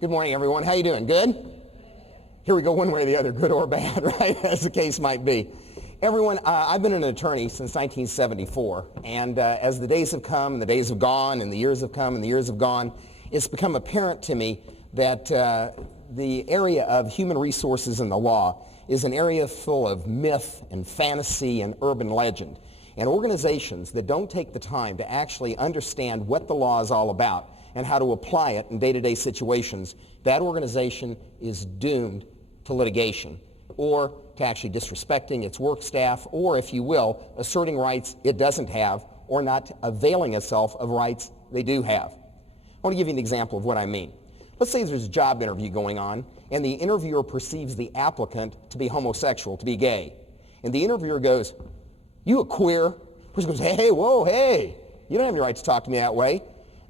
Good morning, everyone. How you doing? Good? Here we go, one way or the other, good or bad, right, as the case might be. Everyone, I've been an attorney since 1974, and as the days have come, and the days have gone, and the years have come, and the years have gone, it's become apparent to me that the area of human resources and the law is an area full of myth and fantasy and urban legend. And organizations that don't take the time to actually understand what the law is all about and how to apply it in day-to-day situations, that organization is doomed to litigation or to actually disrespecting its work staff or, if you will, asserting rights it doesn't have or not availing itself of rights they do have. I want to give you an example of what I mean. Let's say there's a job interview going on and the interviewer perceives the applicant to be homosexual, to be gay. And the interviewer goes, "You a queer?" The person goes, "Hey, whoa, hey, you don't have any right to talk to me that way."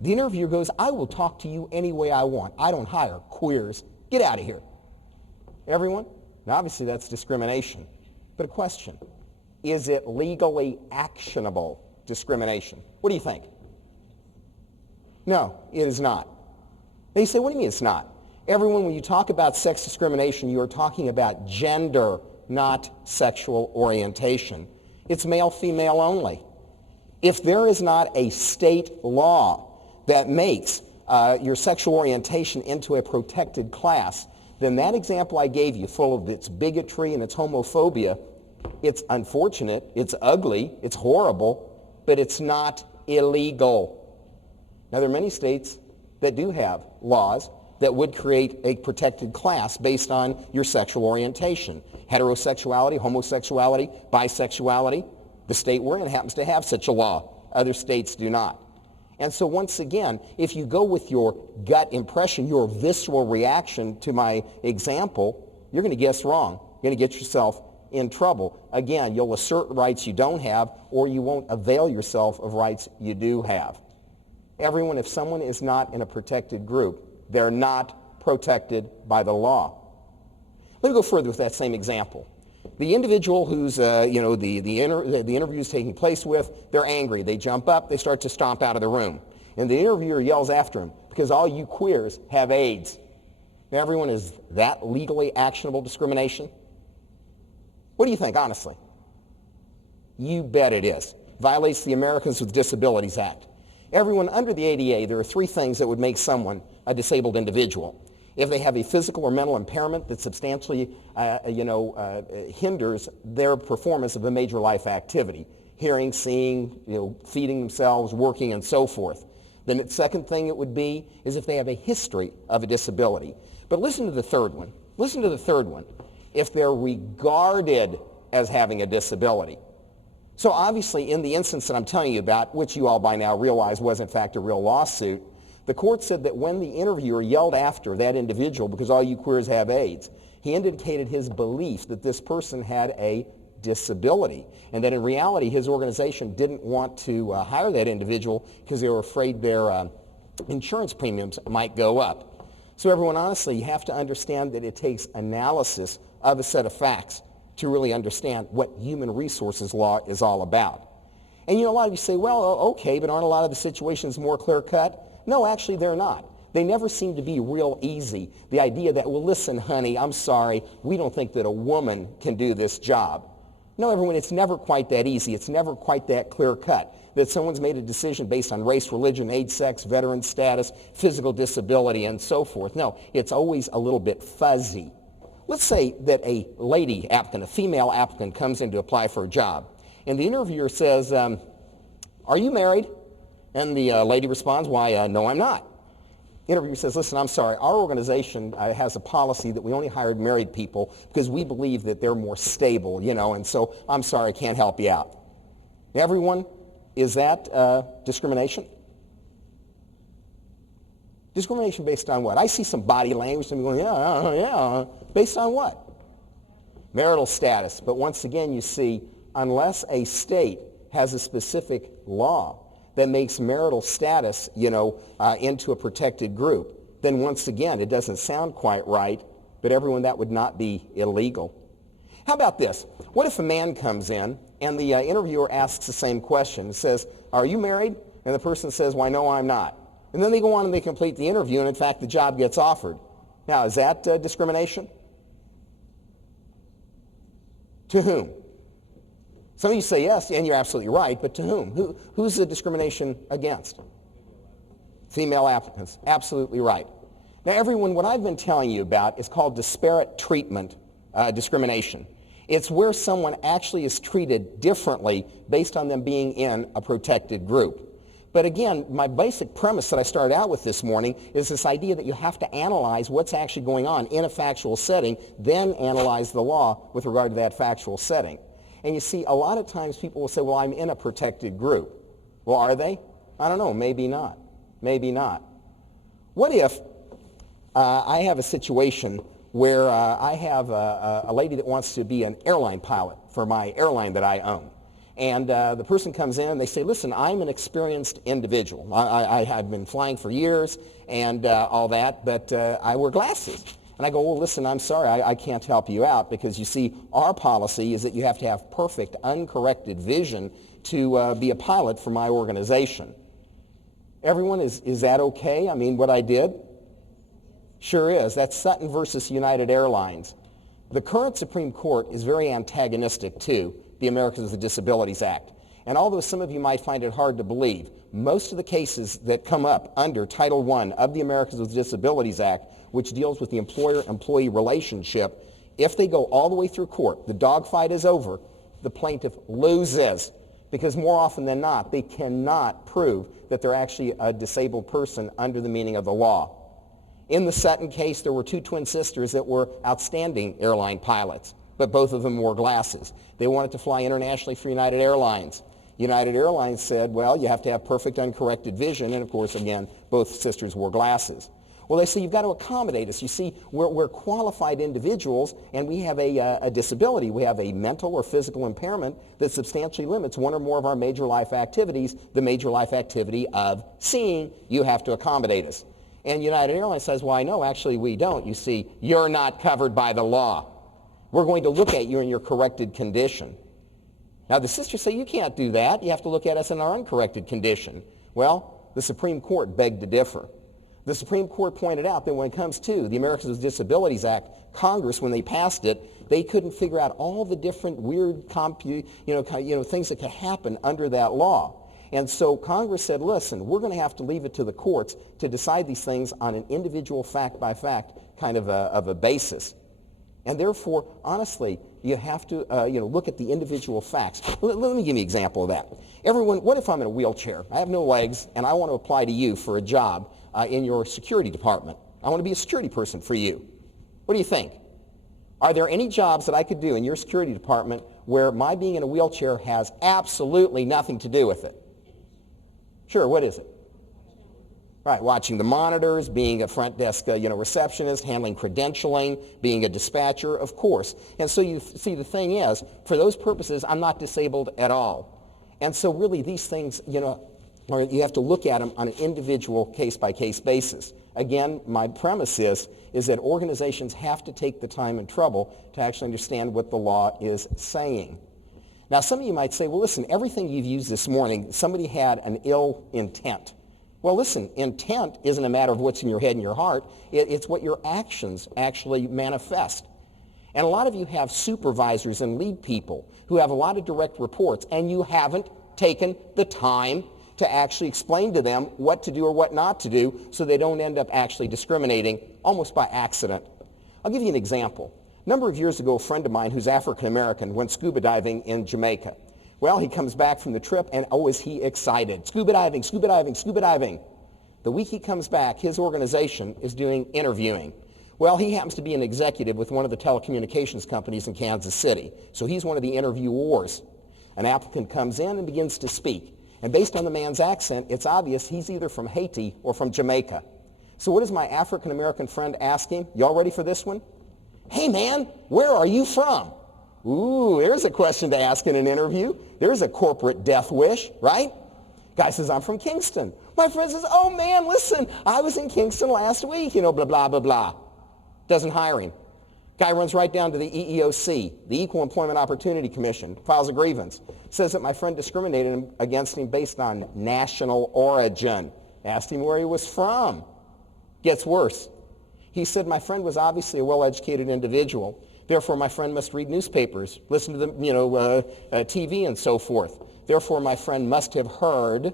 The interviewer goes, "I will talk to you any way I want. I don't hire queers. Get out of here." Everyone? Now, obviously, that's discrimination. But a question, is it legally actionable discrimination? What do you think? No, it is not. Now you say, what do you mean it's not? Everyone, when you talk about sex discrimination, you are talking about gender, not sexual orientation. It's male-female only. If there is not a state law that makes your sexual orientation into a protected class, then that example I gave you, full of its bigotry and its homophobia, it's unfortunate, it's ugly, it's horrible, but it's not illegal. Now, there are many states that do have laws that would create a protected class based on your sexual orientation. Heterosexuality, homosexuality, bisexuality. The state we're in happens to have such a law. Other states do not. And so once again, if you go with your gut impression, your visceral reaction to my example, you're going to guess wrong. You're going to get yourself in trouble. Again, you'll assert rights you don't have, or you won't avail yourself of rights you do have. Everyone, if someone is not in a protected group, they're not protected by the law. Let me go further with that same example. The individual who's, the interview is taking place with, they're angry. They jump up, they start to stomp out of the room. And the interviewer yells after him, because all you queers have AIDS. Now, everyone, is that legally actionable discrimination? What do you think, honestly? You bet it is. Violates the Americans with Disabilities Act. Everyone, under the ADA, there are three things that would make someone a disabled individual. If they have a physical or mental impairment that substantially hinders their performance of a major life activity, hearing, seeing, feeding themselves, working, and so forth. Then the second thing it would be is if they have a history of a disability. But listen to the third one. Listen to the third one. If they're regarded as having a disability. So obviously, in the instance that I'm telling you about, which you all by now realize was in fact a real lawsuit, the court said that when the interviewer yelled after that individual because all you queers have AIDS, he indicated his belief that this person had a disability and that in reality his organization didn't want to hire that individual because they were afraid their insurance premiums might go up. So everyone, honestly, you have to understand that it takes analysis of a set of facts to really understand what human resources law is all about. And a lot of you say, well, okay, but aren't a lot of the situations more clear-cut? No, actually, they're not. They never seem to be real easy. The idea that, well, listen, honey, I'm sorry, we don't think that a woman can do this job. No, everyone, it's never quite that easy. It's never quite that clear-cut, that someone's made a decision based on race, religion, age, sex, veteran status, physical disability, and so forth. No, it's always a little bit fuzzy. Let's say that a lady applicant, a female applicant, comes in to apply for a job, and the interviewer says, "Are you married?" And the lady responds, "Why, no, I'm not." The interviewer says, "Listen, I'm sorry, our organization has a policy that we only hire married people because we believe that they're more stable, and so I'm sorry, I can't help you out." Everyone, is that discrimination? Discrimination based on what? I see some body language and I'm going, yeah. Based on what? Marital status. But once again, you see, unless a state has a specific law that makes marital status, into a protected group, then once again, it doesn't sound quite right, but everyone, that would not be illegal. How about this? What if a man comes in and the interviewer asks the same question, says, "Are you married?" And the person says, "Why, no, I'm not." And then they go on and they complete the interview, and in fact, the job gets offered. Now, is that discrimination? To whom? Some of you say yes, and you're absolutely right, but to whom? Who's the discrimination against? Female applicants. Absolutely right. Now, everyone, what I've been telling you about is called disparate treatment discrimination. It's where someone actually is treated differently based on them being in a protected group. But again, my basic premise that I started out with this morning is this idea that you have to analyze what's actually going on in a factual setting, then analyze the law with regard to that factual setting. And you see, a lot of times people will say, well, I'm in a protected group. Well, are they? I don't know. Maybe not. Maybe not. What if I have a situation where I have a lady that wants to be an airline pilot for my airline that I own. And the person comes in and they say, listen, I'm an experienced individual. I've been flying for years and all that, but I wear glasses. And I go, well, listen, I'm sorry, I can't help you out because you see, our policy is that you have to have perfect, uncorrected vision to be a pilot for my organization. Everyone, is that okay? I mean, what I did? Sure is. That's Sutton versus United Airlines. The current Supreme Court is very antagonistic to the Americans with Disabilities Act. And although some of you might find it hard to believe, most of the cases that come up under Title I of the Americans with Disabilities Act, which deals with the employer-employee relationship, if they go all the way through court, the dogfight is over, the plaintiff loses. Because more often than not, they cannot prove that they're actually a disabled person under the meaning of the law. In the Sutton case, there were two twin sisters that were outstanding airline pilots, but both of them wore glasses. They wanted to fly internationally for United Airlines. United Airlines said, well, you have to have perfect uncorrected vision, and of course, again, both sisters wore glasses. Well, they say, you've got to accommodate us. You see, we're qualified individuals, and we have a disability. We have a mental or physical impairment that substantially limits one or more of our major life activities, the major life activity of seeing. You have to accommodate us. And United Airlines says, well, I know, actually, we don't. You see, you're not covered by the law. We're going to look at you in your corrected condition. Now, the sisters say, you can't do that. You have to look at us in our uncorrected condition. Well, the Supreme Court begged to differ. The Supreme Court pointed out that when it comes to the Americans with Disabilities Act, Congress, when they passed it, they couldn't figure out all the different weird things that could happen under that law. And so Congress said, listen, we're going to have to leave it to the courts to decide these things on an individual fact-by-fact kind of a basis. And therefore, honestly, you have to look at the individual facts. Let me give you an example of that. Everyone, what if I'm in a wheelchair? I have no legs, and I want to apply to you for a job in your security department. I want to be a security person for you. What do you think? Are there any jobs that I could do in your security department where my being in a wheelchair has absolutely nothing to do with it? Sure, what is it? Right, watching the monitors, being a front desk receptionist, handling credentialing, being a dispatcher, of course. And so you see, the thing is, for those purposes, I'm not disabled at all. And so really these things, you have to look at them on an individual case-by-case basis. Again, my premise is that organizations have to take the time and trouble to actually understand what the law is saying. Now, some of you might say, well, listen, everything you've used this morning, somebody had an ill intent. Well, listen, intent isn't a matter of what's in your head and your heart. It's what your actions actually manifest. And a lot of you have supervisors and lead people who have a lot of direct reports, and you haven't taken the time to actually explain to them what to do or what not to do so they don't end up actually discriminating almost by accident. I'll give you an example. A number of years ago, a friend of mine who's African American went scuba diving in Jamaica. Well, he comes back from the trip, and oh, is he excited. Scuba diving, scuba diving, scuba diving. The week he comes back, his organization is doing interviewing. Well, he happens to be an executive with one of the telecommunications companies in Kansas City. So he's one of the interviewers. An applicant comes in and begins to speak. And based on the man's accent, it's obvious he's either from Haiti or from Jamaica. So what does my African American friend ask him? Y'all ready for this one? Hey, man, where are you from? Ooh, there's a question to ask in an interview. There's a corporate death wish, right? Guy says, I'm from Kingston. My friend says, oh, man, listen, I was in Kingston last week, blah, blah, blah, blah. Doesn't hire him. Guy runs right down to the EEOC, the Equal Employment Opportunity Commission, files a grievance, says that my friend discriminated against him based on national origin. Asked him where he was from. Gets worse. He said, my friend was obviously a well-educated individual. Therefore, my friend must read newspapers, listen to the, TV and so forth. Therefore, my friend must have heard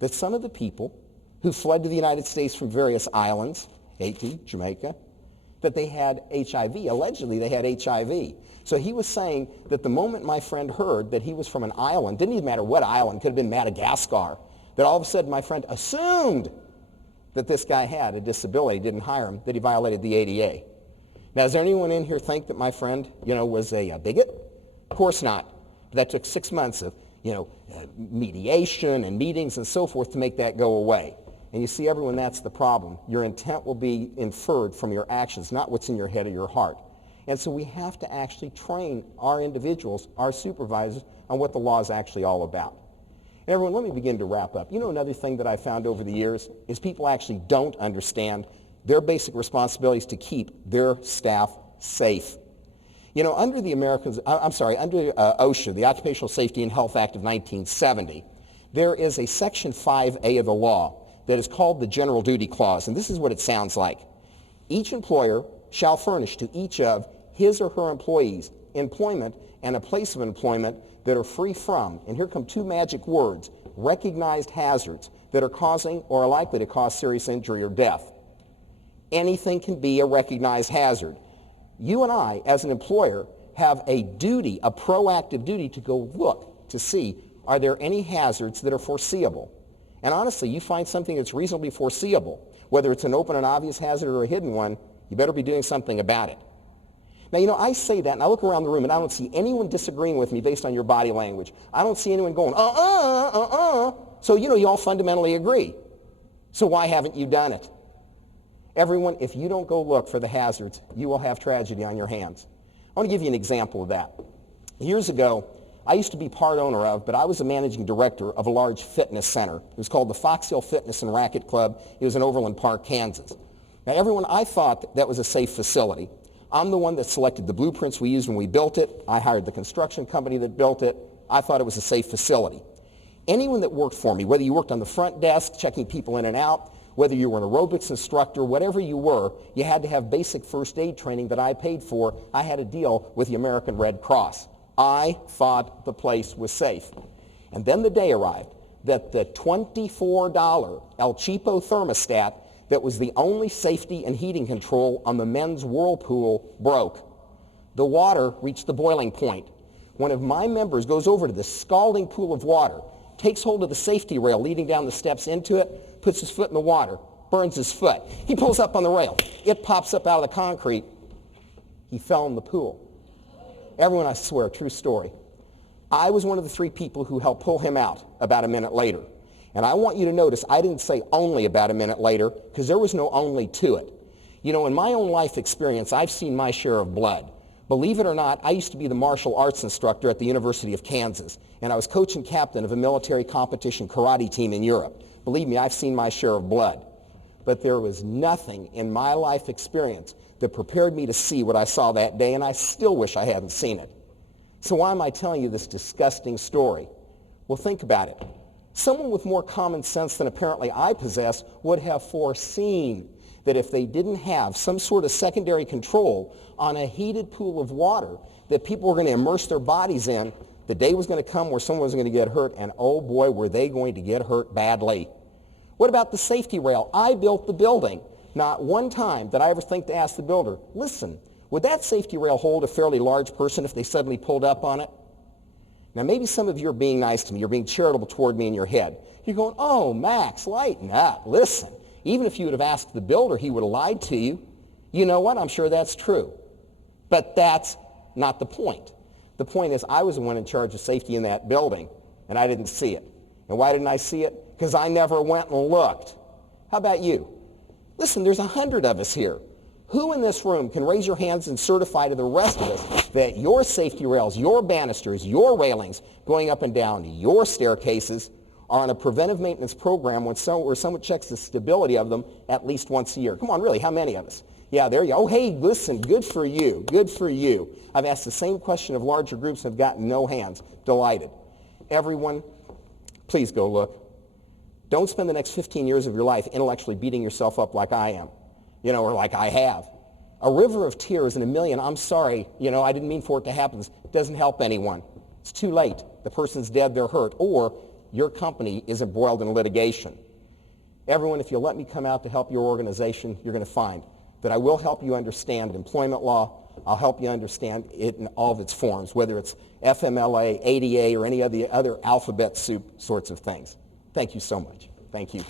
that some of the people who fled to the United States from various islands, Haiti, Jamaica, that they had HIV. Allegedly, they had HIV. So he was saying that the moment my friend heard that he was from an island, didn't even matter what island, could have been Madagascar, that all of a sudden my friend assumed that this guy had a disability, didn't hire him, that he violated the ADA. Now, does anyone in here think that my friend, was a bigot? Of course not. But that took 6 months of, mediation and meetings and so forth to make that go away. And you see, everyone, that's the problem. Your intent will be inferred from your actions, not what's in your head or your heart. And so we have to actually train our individuals, our supervisors, on what the law is actually all about. And everyone, let me begin to wrap up. Another thing that I found over the years is people actually don't understand their basic responsibilities to keep their staff safe. Under OSHA, the Occupational Safety and Health Act of 1970, there is a Section 5A of the law that is called the General Duty Clause, and this is what it sounds like. Each employer shall furnish to each of his or her employees employment and a place of employment that are free from, and here come two magic words, recognized hazards that are causing or are likely to cause serious injury or death. Anything can be a recognized hazard. You and I, as an employer, have a duty, a proactive duty to go look to see, are there any hazards that are foreseeable? And honestly, you find something that's reasonably foreseeable, whether it's an open and obvious hazard or a hidden one, you better be doing something about it. Now, I say that, and I look around the room, and I don't see anyone disagreeing with me based on your body language. I don't see anyone going, So, you all fundamentally agree. So why haven't you done it? Everyone, if you don't go look for the hazards, you will have tragedy on your hands. I want to give you an example of that. Years ago, I used to be part owner of, but I was a managing director of a large fitness center. It was called the Fox Hill Fitness and Racket Club. It was in Overland Park, Kansas. Now, everyone, I thought that was a safe facility. I'm the one that selected the blueprints we used when we built it. I hired the construction company that built it. I thought it was a safe facility. Anyone that worked for me, whether you worked on the front desk, checking people in and out, whether you were an aerobics instructor, whatever you were, you had to have basic first aid training that I paid for. I had a deal with the American Red Cross. I thought the place was safe. And then the day arrived that the $24 El Cheapo thermostat that was the only safety and heating control on the men's whirlpool broke. The water reached the boiling point. One of my members goes over to the scalding pool of water, takes hold of the safety rail leading down the steps into it, puts his foot in the water, burns his foot. He pulls up on the rail. It pops up out of the concrete. He fell in the pool. Everyone, I swear, true story. I was one of the 3 people who helped pull him out about a minute later. And I want you to notice I didn't say only about a minute later, because there was no only to it. In my own life experience, I've seen my share of blood. Believe it or not, I used to be the martial arts instructor at the University of Kansas, and I was coach and captain of a military competition karate team in Europe. Believe me, I've seen my share of blood. But there was nothing in my life experience that prepared me to see what I saw that day, and I still wish I hadn't seen it. So why am I telling you this disgusting story? Well, think about it. Someone with more common sense than apparently I possess would have foreseen that if they didn't have some sort of secondary control on a heated pool of water that people were going to immerse their bodies in, the day was going to come where someone was going to get hurt, and oh boy, were they going to get hurt badly. What about the safety rail? I built the building. Not one time did I ever think to ask the builder, listen, would that safety rail hold a fairly large person if they suddenly pulled up on it? Now, maybe some of you are being nice to me. You're being charitable toward me in your head. You're going, oh, Max, lighten up. Listen, even if you would have asked the builder, he would have lied to you. You know what? I'm sure that's true. But that's not the point. The point is I was the one in charge of safety in that building, and I didn't see it. And why didn't I see it? Because I never went and looked. How about you? Listen, there's 100 of us here. Who in this room can raise your hands and certify to the rest of us that your safety rails, your banisters, your railings going up and down your staircases are on a preventive maintenance program where someone checks the stability of them at least once a year? Come on, really, how many of us? Yeah, there you go. Oh, hey, listen, good for you. Good for you. I've asked the same question of larger groups and have gotten no hands. Delighted. Everyone, please go look. Don't spend the next 15 years of your life intellectually beating yourself up like I am, or like I have. A river of tears and a million, I'm sorry, I didn't mean for it to happen. This doesn't help anyone. It's too late. The person's dead, they're hurt, or your company is embroiled in litigation. Everyone, if you'll let me come out to help your organization, you're going to find that I will help you understand employment law. I'll help you understand it in all of its forms, whether it's FMLA, ADA, or any of the other alphabet soup sorts of things. Thank you so much. Thank you.